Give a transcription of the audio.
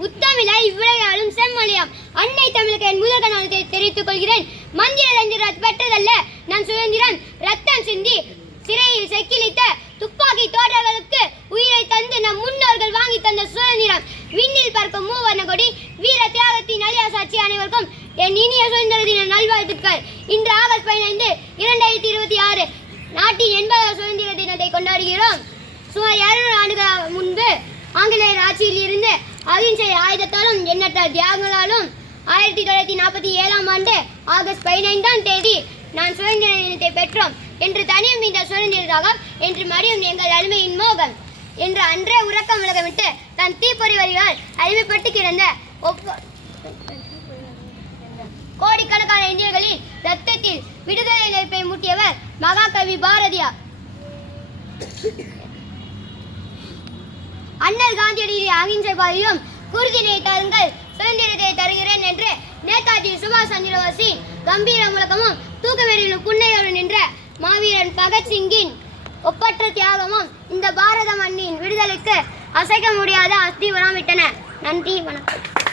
முத்தமிழை இவ்வுலகாலும் செம்மொழியாம். அன்னை தமிழுக்கு என் முதல் கணவனத்தை தெரிவித்துக் கொள்கிறேன். மந்திர தந்திரம் பெற்றதல்ல நான் சுதந்திரம். ரத்தம் சிந்தி சிறையில் செக்கிலித்த துப்பாக்கி தோற்றர்களுக்கு உயிரை தந்து நம் முன்னோர்கள் வாங்கி தந்த சுதந்திரம். விண்ணில் பார்க்கும் மூவர்ண கொடி வீர தியாகத்தின் அழியா சாட்சி அனைவருக்கும் என் இனிய சுதந்திர தின நல்வாழ்த்துக்கள். இன்று ஆகஸ்ட் 15, 2026 நாட்டின் 80வது சுதந்திர தினத்தை கொண்டாடுகிறோம். சுமார் 200 ஆண்டுகள் முன்பு ஆங்கிலேயர் ஆட்சியில் இருந்து அகிம்சை ஆயுதத்தாலும் எண்ணற்ற தியாகங்களாலும் 1947ஆம் ஆண்டு ஆகஸ்ட் 15ஆம் தேதி நான் சுதந்திர தினத்தை பெற்றோம். என்று தனியும் இந்த சுதந்திரதாக என்று மடியும் எங்கள் அடிமையின் மோகம் என்று அன்றே உறக்கம் உலகமிட்டு தன் தீப்பொறி வரிகளால் அடிமைப்பட்டு கிடந்த கோடிக்கணக்கான இந்தியர்களின் ரத்தத்தில் விடுதலை நெருப்பை மூட்டியவர் மகாகவி பாரதியார். அண்ணல் காந்தியடிகளின் அகிம்சை பாதையும் குருதினை தாருங்கள் சுதந்திரத்தை தருகிறேன் என்று நேதாஜி சுபாஷ் சந்திரபோஸின் கம்பீர முழக்கமும் தூக்குமேடையில் புன்னையோடு நின்ற மாவீரன் பகத்சிங்கின் ஒப்பற்ற தியாகமும் இந்த பாரத மண்ணின் விடுதலைக்கு அசைக்க முடியாத அஸ்திவாரமிட்டன. நன்றி, வணக்கம்.